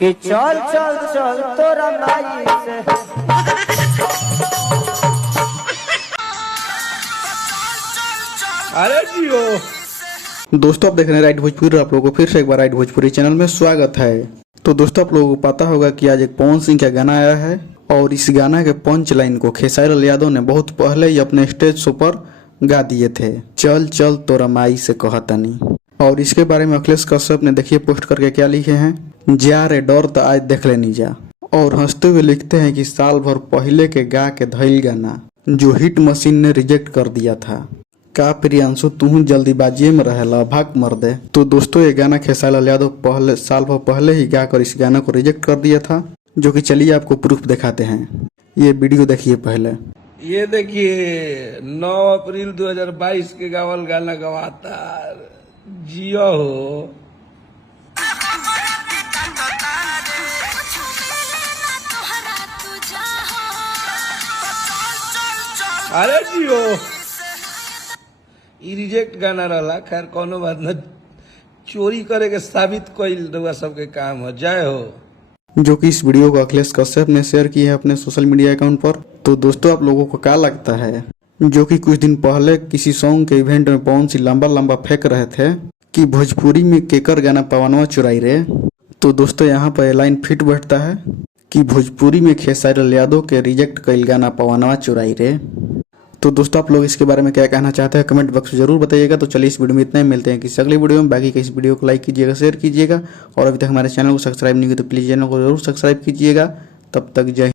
कि चल चल चल तोरा माई से। अरे जियो दोस्तों, आप देख रहे हैं राइट भोजपुरी। आप लोगों को फिर से एक बार राइट भोजपुरी चैनल में स्वागत है। तो दोस्तों, आप लोगों को पता होगा कि आज एक पवन सिंह का गाना आया है और इस गाना के पंच लाइन को खेसारी लाल यादव ने बहुत पहले ही अपने स्टेज शो पर गा दिए थे। चल चल तोरा माई से कहतनी। और इसके बारे में अखिलेश कश्यप ने देखिए पोस्ट करके क्या लिखे हैं। जा रे डर तो आज देख लेनी जा। और हंसते हुए लिखते हैं कि साल भर पहले के गा के धैल गाना जो हिट मशीन ने रिजेक्ट कर दिया था। का प्रियांशु तू जल्दीबाजी में रहेला, भाग मर दे। तो दोस्तों, ये गाना खेसारी लाल यादव साल भर पहले ही गाकर इस गाना को रिजेक्ट कर दिया था, जो कि चलिए आपको प्रूफ दिखाते हैं। ये वीडियो देखिए पहले। ये देखिए 9 अप्रैल 2022 के गावल गाना गवाता जियो हो। अरे जियो ई रिजेक्ट गाना रहला। खैर कोनो बात न, चोरी करे के साबित कइल रउआ सबके काम हो। जय हो। जो कि इस वीडियो को अखिलेश कश्यप ने शेयर की है अपने सोशल मीडिया अकाउंट पर। तो दोस्तों, आप लोगों को क्या लगता है, जो कि कुछ दिन पहले किसी सॉन्ग के इवेंट में पवन सिंह लंबा लंबा फेंक रहे थे कि भोजपुरी में केकर गाना पवनवा चुराई रे। तो दोस्तों, यहाँ पर लाइन फिट बैठता है कि भोजपुरी में खेसारी लाल यादव के रिजेक्ट कइल गाना पवनवा चुराई रे। तो दोस्तों, आप लोग इसके बारे में क्या कहना चाहते हैं कमेंट बॉक्स में जरूर बताइएगा। तो चलिए इस वीडियो में इतना ही, मिलते हैं किसी अगली वीडियो में। बाकी का इस वीडियो को लाइक कीजिएगा, शेयर कीजिएगा और अभी तक हमारे चैनल को सब्सक्राइब नहीं किया तो प्लीज़ चैनल को जरूर सब्सक्राइब कीजिएगा। तब तक जय